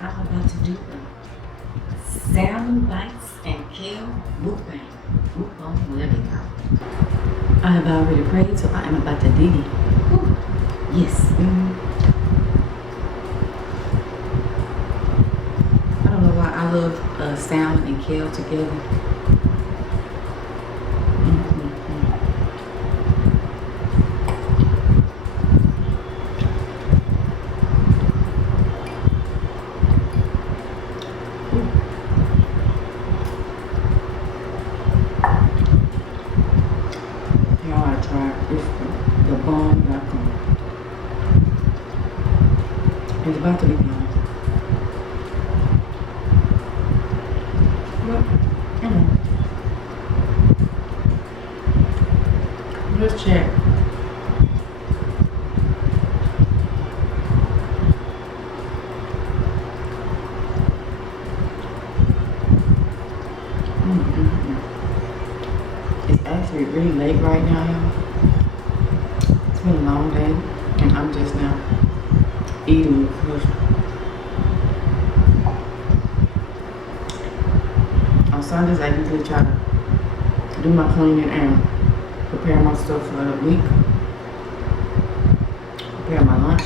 I'm about to do a salmon bites and kale mukbang. Mukbang, whatever you call it. I have already prayed, so I am about to dig it. Whew. Yes. I don't know why I love salmon and kale together. Y'all gotta try it. It's the bomb.com. It's about to be gone. Well, let's check. It's actually really late right now, y'all. It's been a long day, and I'm just now eating because on Sundays I usually try to do my cleaning and prepare my stuff for the week, prepare my lunch,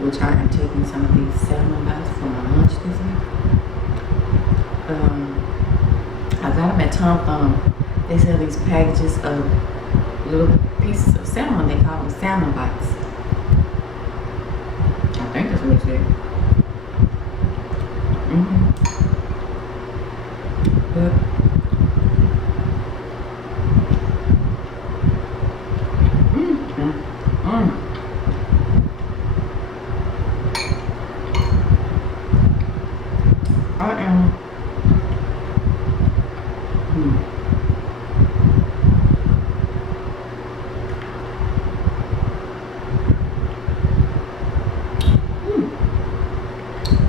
which I am taking some of these salmon bites for my lunch this week. I got them at Tom Thumb. They sell these packages of little pieces of salmon. They call them salmon bites. I think that's what it said. Yep. I am.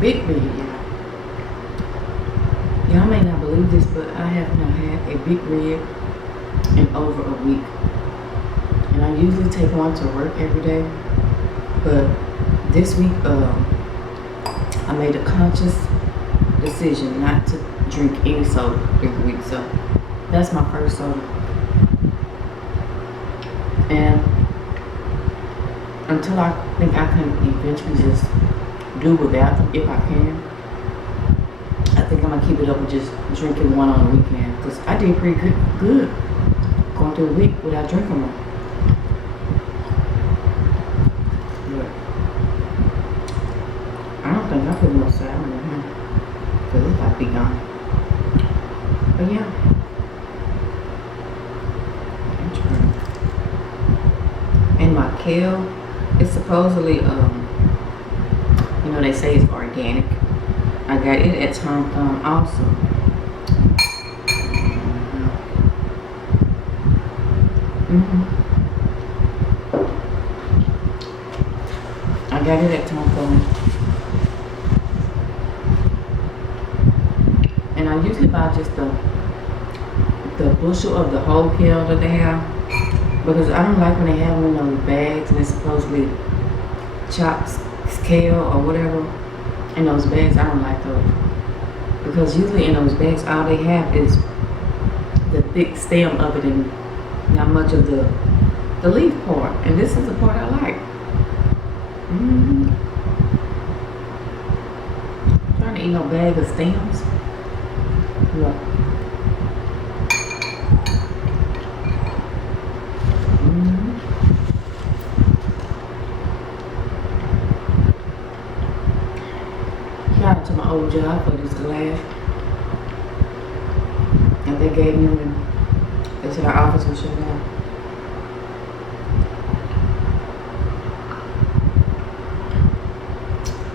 Big red, y'all. Y'all may not believe this, but I have not had a big red in over a week. And I usually take one to work every day. But this week, I made a conscious decision not to drink any soda every week. So that's my first soda. And until I think I can eventually just do without them, if I can, I think I'm gonna keep it up with just drinking one on the weekend, because I did pretty good going through the week without drinking one. But I don't think I put no salmon in here because it's about to be gone. But yeah, I'm trying. And my kale, it's supposedly you know, they say it's organic. I got it at Tom Thumb also. I got it at Tom Thumb. And I usually buy just the bushel of the whole kale that they have, because I don't like when they have them in those bags and it's supposedly chopped kale or whatever in those bags. I don't like those, because usually in those bags all they have is the thick stem of it and not much of the leaf part, and this is the part I like. Trying to eat no bag of stems. Look. Shout out to my old job for this glass that they gave me when they said our office was shut down.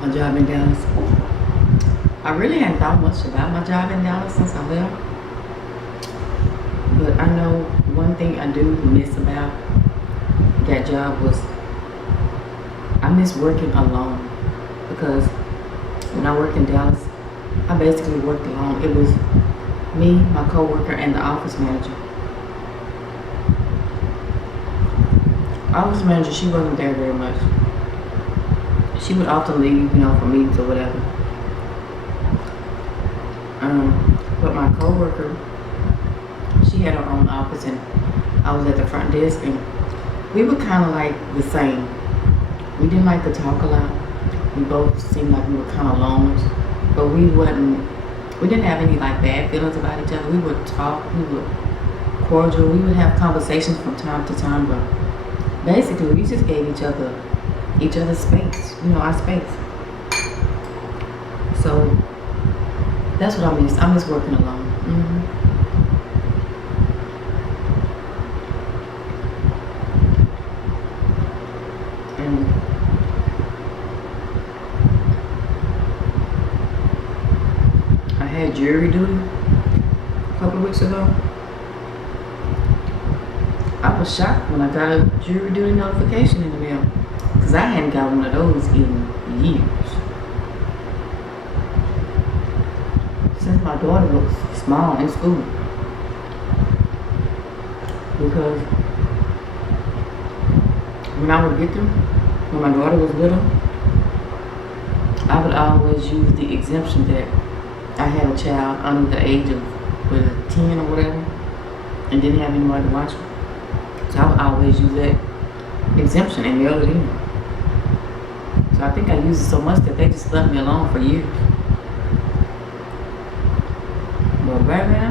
My job in Dallas. I really hadn't thought much about my job in Dallas since I left. But I know one thing I do miss about that job was I miss working alone, because when I worked in Dallas, I basically worked alone. It was me, my coworker, and the office manager. Office manager, she wasn't there very much. She would often leave, for meetings or whatever. But my coworker, she had her own office, and I was at the front desk, and we were kind of like the same. We didn't like to talk a lot. We both seemed like we were kind of loners, but we didn't have any like bad feelings about each other. We would talk, we would cordial, we would have conversations from time to time, but basically we just gave each other space, our space. So that's what I miss. I miss working alone. And I had jury duty a couple of weeks ago. I was shocked when I got a jury duty notification in the mail, because I hadn't got one of those in years. Since my daughter was small in school. Because when I would get them, when my daughter was little, I would always use the exemption that I had a child under the age of 10 or whatever, and didn't have anybody to watch her. So I would always use that exemption and mail it in. So I think I used it so much that they just left me alone for years. But right now,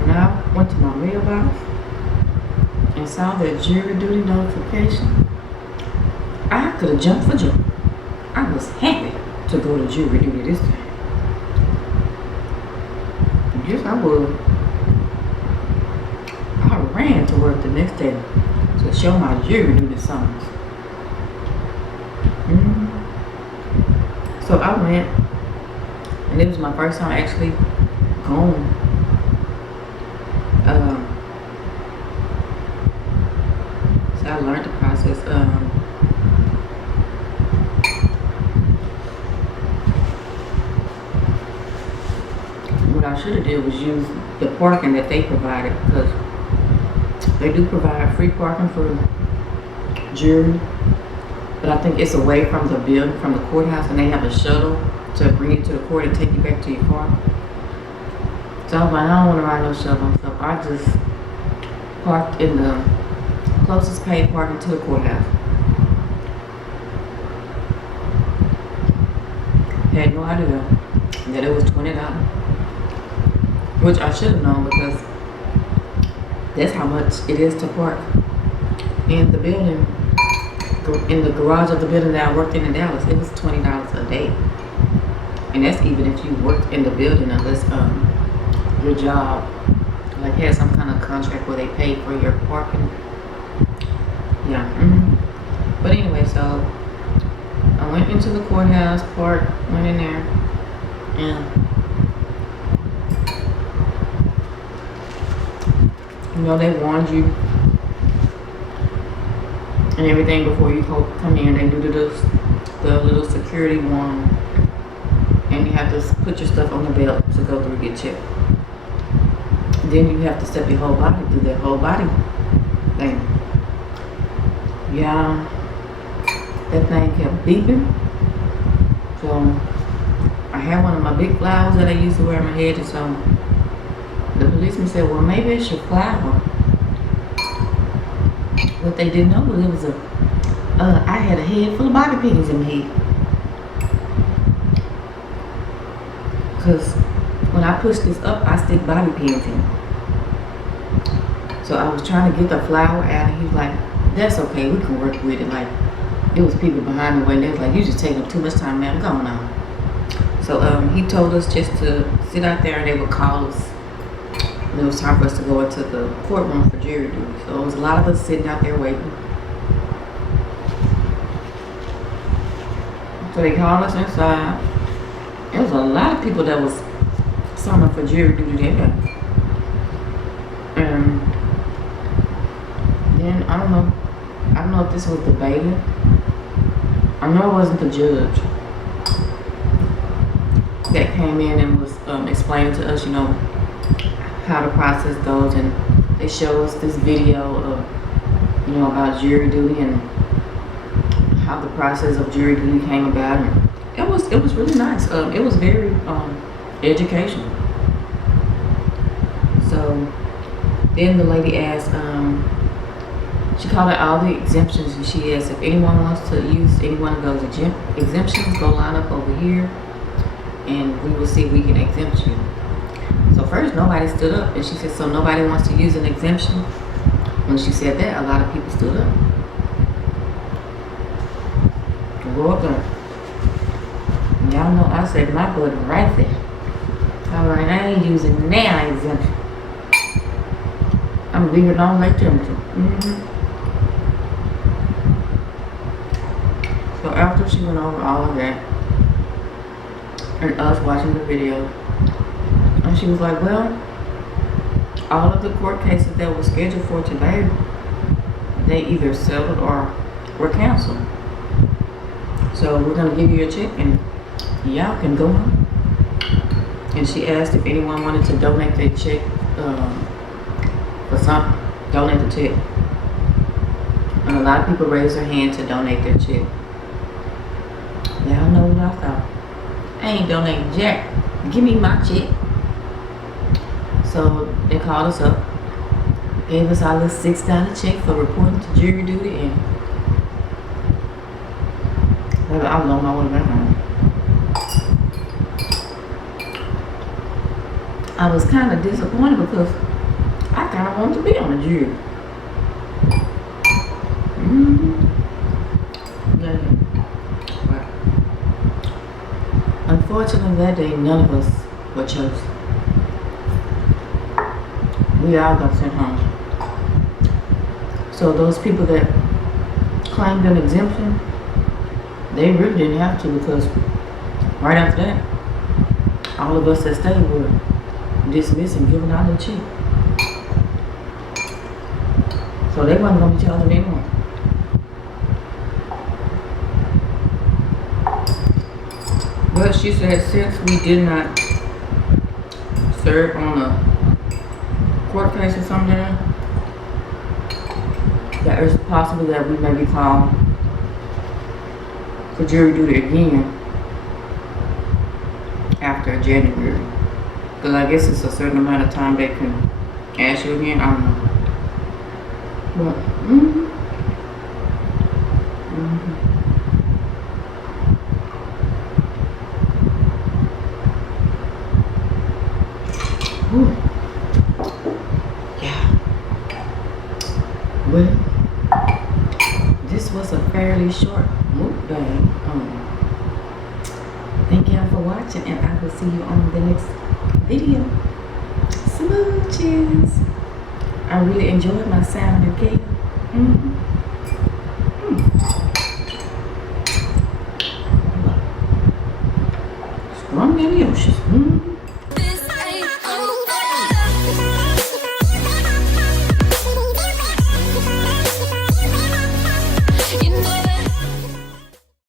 when I went to my mailbox and saw that jury duty notification, I could have jumped for joy. I was happy to go to jury duty this time. Yes, I would. I ran to work the next day to show my jury duty summons. So I went, and it was my first time actually going. So I learned the process. What I should have did was use the parking that they provided, because they do provide free parking for jury, but I think it's away from the building, from the courthouse, and they have a shuttle to bring you to the court and take you back to your car. So I was like, I don't want to ride no shuttle, so I just parked in the closest paid parking to the courthouse. Had no idea that it was $20. Which I should have known, because that's how much it is to park in the building, in the garage of the building that I worked in Dallas. It was $20 a day. And that's even if you worked in the building, unless your job like had some kind of contract where they paid for your parking. Yeah. But anyway, so I went into the courthouse, parked, went in there, and they warned you and everything before you come in. They do the little security warning, and you have to put your stuff on the belt to go through get checked. Then you have to step your whole body through that whole body thing. Yeah, that thing kept beeping. So I had one of my big flowers that I used to wear on my head, and so the policeman said, well, maybe it's your flower. What they didn't know was it was I had a head full of bobby pins in my head. Because when I push this up, I stick bobby pins in. So I was trying to get the flower out, and he was like, that's okay, we can work with it. Like, it was people behind me, and they was like, you just taking up too much time, man, what's going on? So he told us just to sit out there, and they would call us. And it was time for us to go into the courtroom for jury duty. So it was a lot of us sitting out there waiting. So they called us inside. There was a lot of people that was summoned for jury duty that day. And then I don't know if this was the bailiff. I know it wasn't the judge that came in and was explaining to us, how the process goes, and they show us this video of, about jury duty and how the process of jury duty came about, and It was really nice. It was very educational. So then the lady asked, she called out all the exemptions, and she asked if anyone wants to use any one of those exemptions, go line up over here, and we will see if we can exempt you. So first, nobody stood up, and she said, so nobody wants to use an exemption? When she said that, a lot of people stood up. Well done. Y'all know I said my button right there. Alright, I ain't using now exemption. I'm leaving it on like temperature. So after she went over all of that, and us watching the video, and she was like, well, all of the court cases that were scheduled for today, they either settled or were canceled. So we're gonna give you a check and y'all can go home. And she asked if anyone wanted to donate their check for something. Donate the check. And a lot of people raised their hand to donate their check. Y'all know what I thought. I ain't donating jack. Give me my check. So they called us up, gave us our little $6 check for reporting to jury duty, and I was on my way back home. I was kind of disappointed because I kind of wanted to be on the jury. Yeah. But unfortunately, that day, none of us were chosen. We all got sent home. So those people that claimed an exemption, they really didn't have to, because right after that, all of us that stayed were dismissed and given out a check. So they wasn't going to be charged anymore. But she said since we did not serve on a court case or something, that it's possible that we may be called for jury duty again after January. Because I guess it's a certain amount of time they can ask you again. I don't know. But, yeah. Well, this was a fairly short mukbang. Thank y'all for watching, and I will see you on the next video. Smooches. I really enjoyed my salmon cake. Strong and delicious.